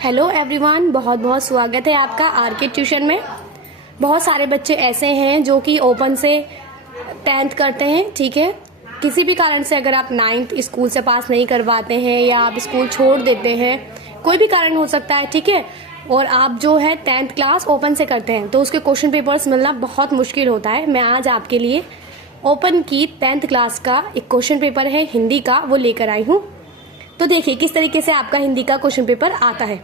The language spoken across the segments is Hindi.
हेलो एवरीवन, बहुत बहुत स्वागत है आपका आरके ट्यूशन में। बहुत सारे बच्चे ऐसे हैं जो कि ओपन से 10th करते हैं, ठीक है। किसी भी कारण से अगर आप 9th स्कूल से पास नहीं करवाते हैं या आप स्कूल छोड़ देते हैं, कोई भी कारण हो सकता है, ठीक है। और आप जो है 10th क्लास ओपन से करते हैं तो उसके क्वेश्चन पेपर्स मिलना बहुत मुश्किल होता है। मैं आज आपके लिए ओपन की 10th क्लास का एक क्वेश्चन पेपर है हिंदी का, वो लेकर आई हूँ। तो देखिए किस तरीके से आपका हिंदी का क्वेश्चन पेपर आता है।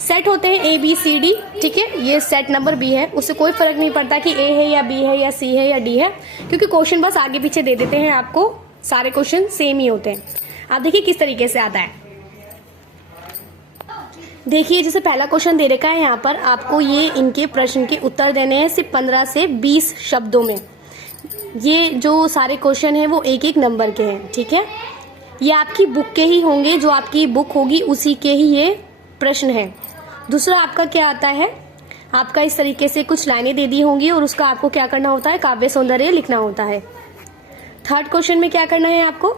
सेट होते हैं ABCD, ठीक है। ये सेट नंबर B है, उससे कोई फर्क नहीं पड़ता कि A है या B है या C है या D है, क्योंकि क्वेश्चन बस आगे पीछे दे देते हैं आपको। सारे क्वेश्चन सेम ही होते हैं। आप देखिए किस तरीके से आता है। देखिए जैसे पहला क्वेश्चन दे रखा है यहाँ पर, आपको ये इनके प्रश्न के उत्तर देने हैं सिर्फ 15 से 20 शब्दों में। ये जो सारे क्वेश्चन हैं वो एक एक नंबर के हैं, ठीक है। ये आपकी बुक के ही होंगे, जो आपकी बुक होगी उसी के ही ये प्रश्न है। दूसरा आपका क्या आता है, आपका इस तरीके से कुछ लाइनें दे दी होंगी और उसका आपको क्या करना होता है, काव्य सौंदर्य लिखना होता है। थर्ड क्वेश्चन में क्या करना है आपको,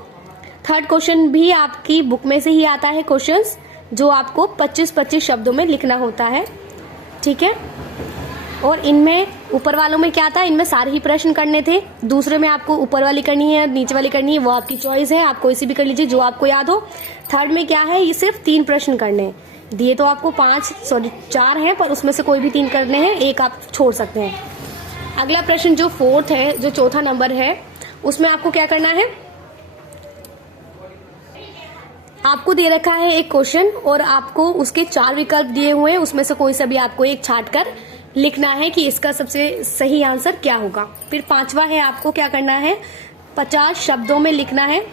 थर्ड क्वेश्चन भी आपकी बुक में से ही आता है क्वेश्चंस, जो आपको 25-25 शब्दों में लिखना होता है, ठीक है। और इनमें ऊपर वालों में क्या था, इनमें सारे ही प्रश्न करने थे। दूसरे में आपको ऊपर वाली करनी है, नीचे वाली करनी है, वो आपकी चॉइस है, आप कोई सी भी कर लीजिए जो आपको याद हो। थर्ड में क्या है, ये सिर्फ 3 प्रश्न करने हैं। दिए तो आपको 4 हैं, पर उसमें से कोई भी 3 करने हैं, एक आप छोड़ सकते हैं। अगला प्रश्न जो 4th है, जो चौथा नंबर है, उसमें आपको क्या करना है, आपको दे रखा है एक क्वेश्चन और आपको उसके 4 विकल्प दिए हुए हैं, उसमें से कोई सा भी आपको एक छाट कर लिखना है कि इसका सबसे सही आंसर क्या होगा। फिर 5वां है, आपको क्या करना है, 50 शब्दों में लिखना है।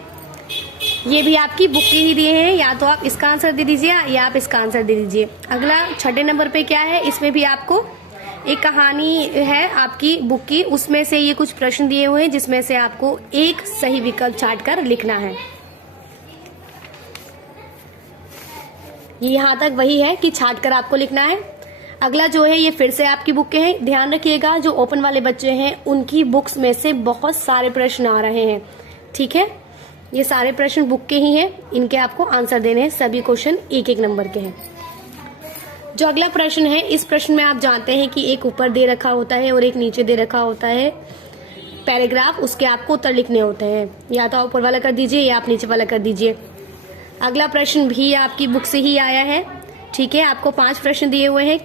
ये भी आपकी बुक के ही दिए हैं, या तो आप इसका आंसर दे दीजिए या आप इसका आंसर दे दीजिए। अगला 6ठे नंबर पे क्या है, इसमें भी आपको एक कहानी है आपकी बुक की, उसमें से ये कुछ प्रश्न दिए हुए हैं जिसमें से आपको एक सही विकल्प छाट कर लिखना है। ये यहाँ तक वही है कि छाट कर आपको लिखना है। अगला जो है ये फिर से आपकी बुक के हैं। ध्यान रखिएगा जो ओपन वाले बच्चे हैं उनकी बुक्स में से बहुत सारे प्रश्न आ रहे हैं, ठीक है। ये सारे प्रश्न बुक के ही हैं, इनके आपको आंसर देने हैं। सभी क्वेश्चन एक एक नंबर के हैं। जो अगला प्रश्न है, इस प्रश्न में आप जानते हैं कि एक ऊपर दे रखा होता है और एक नीचे दे रखा होता है पैराग्राफ, उसके आपको उत्तर लिखने होते हैं। या तो आप ऊपर वाला कर दीजिए या आप नीचे वाला कर दीजिए। अगला प्रश्न भी आपकी बुक से ही आया है, ठीक है। आपको 5 प्रश्न दिए हुए हैं,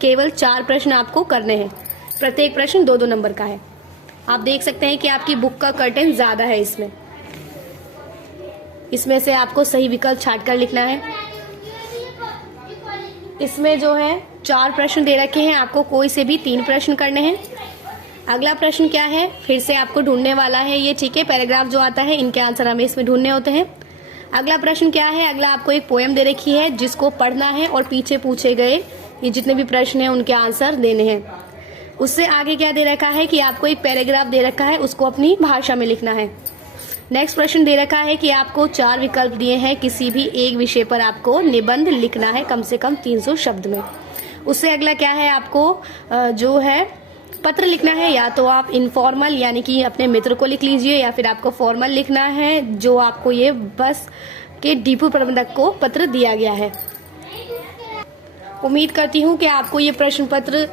केवल 4 प्रश्न आपको करने हैं। प्रत्येक प्रश्न 2-2 नंबर का है। आप देख सकते हैं कि आपकी बुक का कर्टन ज्यादा है। इसमें से आपको सही विकल्प छाट कर लिखना है। इसमें जो है 4 प्रश्न दे रखे हैं, आपको कोई से भी 3 प्रश्न करने हैं। अगला प्रश्न क्या है, फिर से आपको ढूंढने वाला है ये, ठीक है। पैराग्राफ जो आता है इनके आंसर हमें इसमें ढूंढने होते हैं। अगला प्रश्न क्या है, अगला आपको एक पोएम दे रखी है जिसको पढ़ना है और पीछे पूछे गए ये जितने भी प्रश्न हैं उनके आंसर देने हैं। उससे आगे क्या दे रखा है कि आपको एक पैराग्राफ दे रखा है, उसको अपनी भाषा में लिखना है। नेक्स्ट प्रश्न दे रखा है कि आपको 4 विकल्प दिए हैं, किसी भी एक विषय पर आपको निबंध लिखना है कम से कम 300 शब्द में। उससे अगला क्या है, आपको जो है पत्र लिखना है। या तो आप इनफॉर्मल यानी कि अपने मित्र को लिख लीजिए, या फिर आपको फॉर्मल लिखना है जो आपको ये बस के डिपो प्रबंधक को पत्र दिया गया है। उम्मीद करती हूँ कि आपको ये प्रश्न पत्र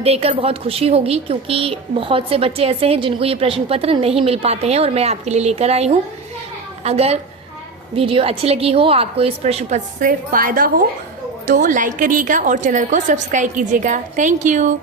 देकर बहुत खुशी होगी, क्योंकि बहुत से बच्चे ऐसे हैं जिनको ये प्रश्न पत्र नहीं मिल पाते हैं और मैं आपके लिए लेकर आई हूँ। अगर वीडियो अच्छी लगी हो, आपको इस प्रश्न पत्र से फायदा हो, तो लाइक करिएगा और चैनल को सब्सक्राइब कीजिएगा। Thank you.